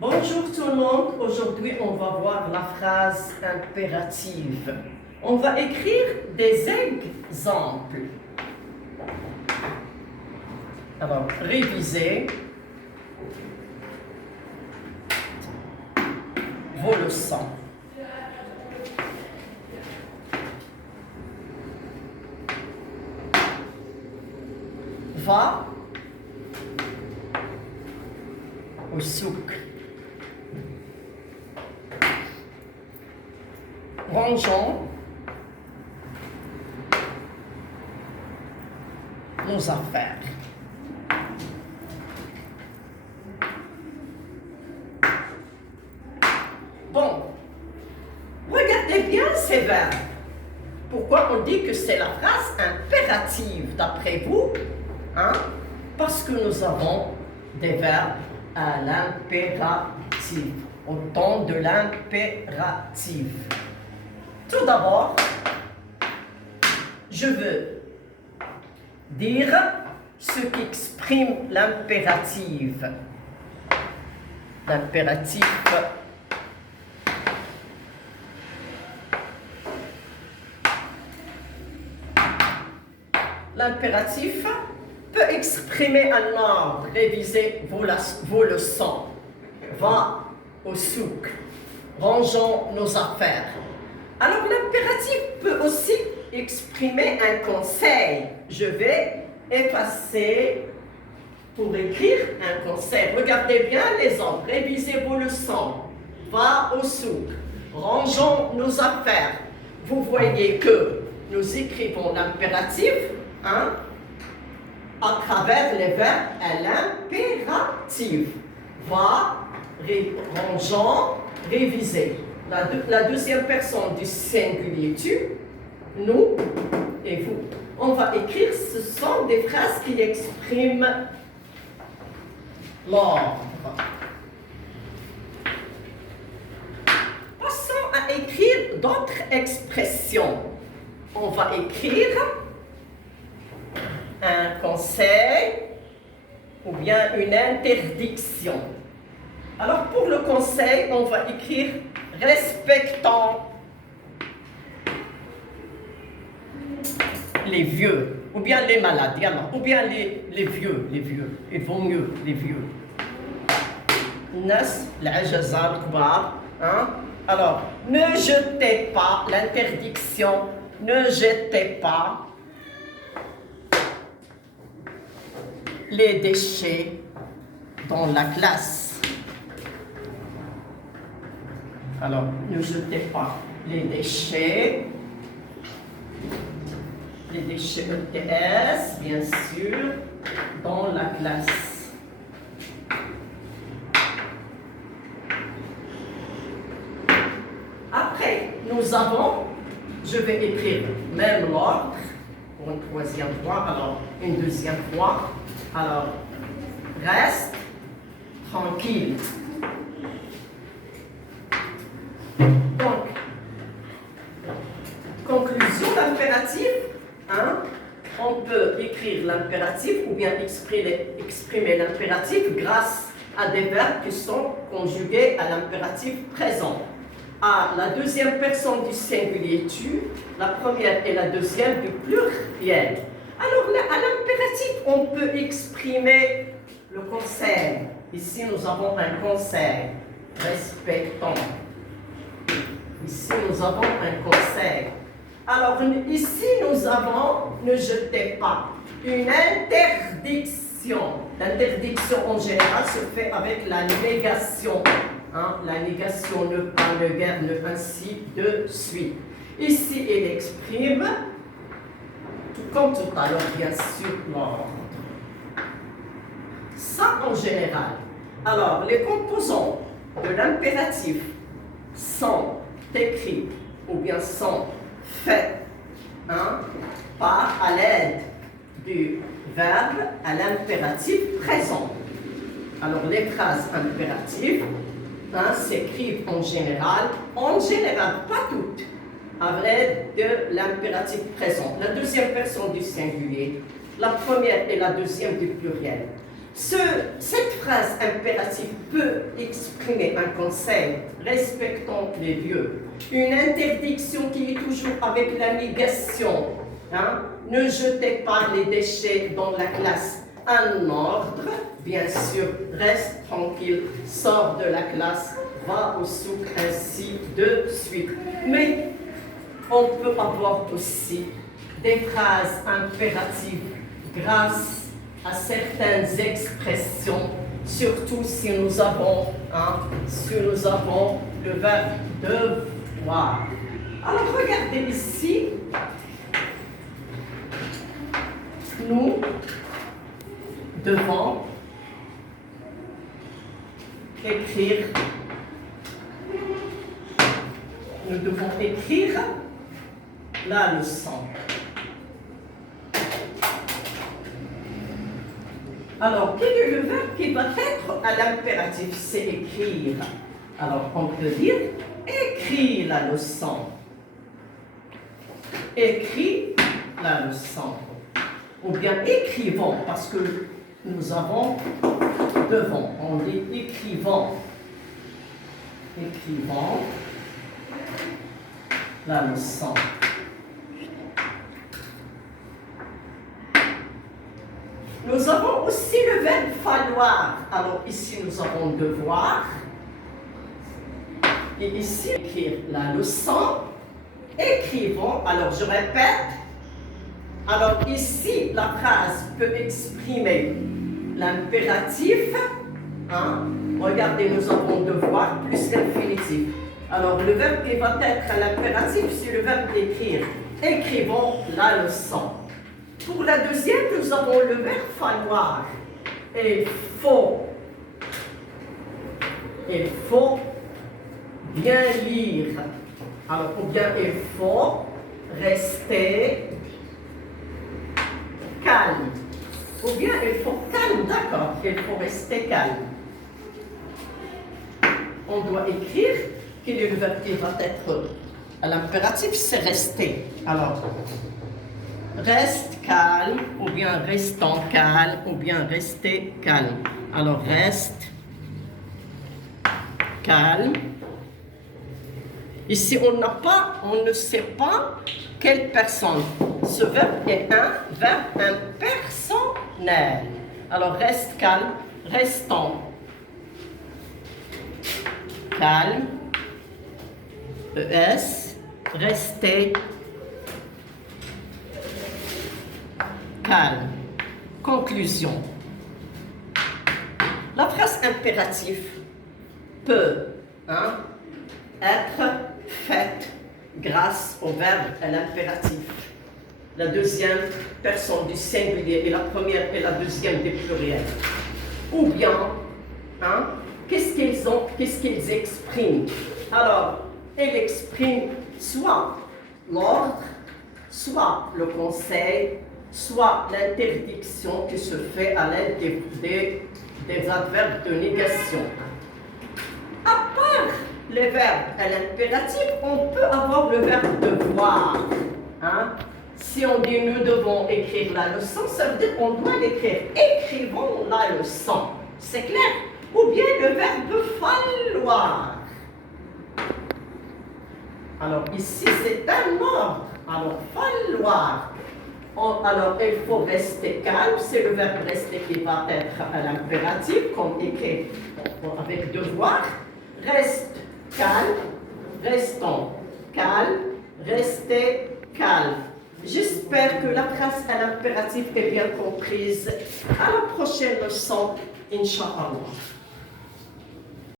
Bonjour tout le monde, aujourd'hui on va voir la phrase impérative. On va écrire des exemples. Alors, révisez vos leçons. Va au souk. Rangeons nos affaires. Bon, regardez bien ces verbes. Pourquoi on dit que c'est la phrase impérative d'après vous? Parce que nous avons des verbes à l'impératif, au temps de l'impératif. Tout d'abord, je veux dire ce qui exprime l'impératif. L'impératif peut exprimer un ordre. Révisez vos leçons. Va au souk. Rangeons nos affaires. Alors, l'impératif peut aussi exprimer un conseil. Je vais effacer pour écrire un conseil. Regardez bien les ordres. Révisez vos leçons. Va au souk. Rangeons nos affaires. Vous voyez que nous écrivons l'impératif à travers les verbes à l'impératif. Va, rangeons, réviser. La deuxième personne du singulier tu, nous et vous. On va écrire, ce sont des phrases qui expriment l'ordre. Passons à écrire d'autres expressions. On va écrire un conseil ou bien une interdiction. Alors pour le conseil, on va écrire respectons les vieux, ou bien les malades, ou bien les vieux. Il vaut mieux les vieux. Nas, l'ajazal, kbar. Alors, ne jetez pas, l'interdiction, ne jetez pas les déchets dans la classe. Alors, ne jetez pas les déchets ETS, bien sûr, dans la classe. Après, je vais écrire même l'ordre pour une troisième fois, alors une deuxième fois. Alors, reste tranquille. Donc, conclusion, l'impératif, on peut écrire l'impératif ou bien exprimer l'impératif grâce à des verbes qui sont conjugués à l'impératif présent. À la deuxième personne du singulier tu, la première et la deuxième du pluriel. Alors, à l'impératif, on peut exprimer le conseil. Ici, nous avons un conseil. Respectons. Ici, nous avons un conseil. Alors, ici, nous avons ne jetez pas. Une interdiction. L'interdiction, en général, se fait avec la négation. La négation, ne pas, ne guère, ne ainsi de suite. Ici, il exprime, tout comme tout à l'heure, bien sûr, l'ordre. Ça, en général. Alors, les composants de l'impératif sont écrits ou bien sont faits à l'aide du verbe à l'impératif présent. Alors, les phrases impératives s'écrivent en général, pas toutes, à l'aide de l'impératif présent. La deuxième personne du singulier, la première et la deuxième du pluriel. Cette phrase impérative peut exprimer un conseil, respectons les vieux, une interdiction qui est toujours avec la négation. Hein? Ne jetez pas les déchets dans la classe. Un ordre, bien sûr, reste tranquille, sors de la classe, va au souk, ainsi de suite. Mais on peut avoir aussi des phrases impératives grâce à certaines expressions, surtout si nous avons le verbe devoir. Alors regardez ici, nous devons écrire la leçon. Alors, quel est le verbe qui va être à l'impératif? C'est écrire. Alors, on peut dire écris la leçon. Écris la leçon. Ou bien écrivons, parce que nous avons devant. On dit écrivons. Écrivons la leçon. Nous avons aussi le verbe falloir. Alors ici nous avons devoir. Et ici écrire la leçon. Écrivons. Alors je répète. Alors ici la phrase peut exprimer l'impératif. Hein? Regardez, nous avons devoir plus l'infinitif. Alors le verbe qui va être à l'impératif, c'est le verbe d'écrire. Écrivons la leçon. Pour la deuxième, nous avons le verbe falloir. Il faut bien lire. Alors, ou bien il faut rester calme. Ou bien il faut calme, d'accord, il faut rester calme. On doit écrire quel est le verbe qui va être à l'impératif, c'est rester. Alors, reste calme, ou bien restons calme, ou bien restez calme. Alors, reste calme. Ici, on ne sait pas quelle personne. Ce verbe est un verbe impersonnel. Alors, reste calme, restons calme, ES, restez calme. Conclusion. La phrase impérative peut être faite grâce au verbe à l'impératif. La deuxième personne du singulier et la première et la deuxième des pluriels. Ou bien, qu'est-ce qu'ils expriment? Alors, ils expriment soit l'ordre, soit le conseil, soit l'interdiction qui se fait à l'aide des adverbes de négation. À part les verbes à l'impératif, on peut avoir le verbe devoir. Si on dit nous devons écrire la leçon, ça veut dire qu'on doit l'écrire. Écrivons la leçon. C'est clair? Ou bien le verbe falloir. Alors ici, c'est un ordre. Alors, falloir. Alors, il faut rester calme. C'est le verbe rester qui va être à l'impératif, comme écrit avec devoir. Reste calme. Restons calme. Restez calme. J'espère que la phrase à l'impératif est bien comprise. À la prochaine leçon, Inch'Allah.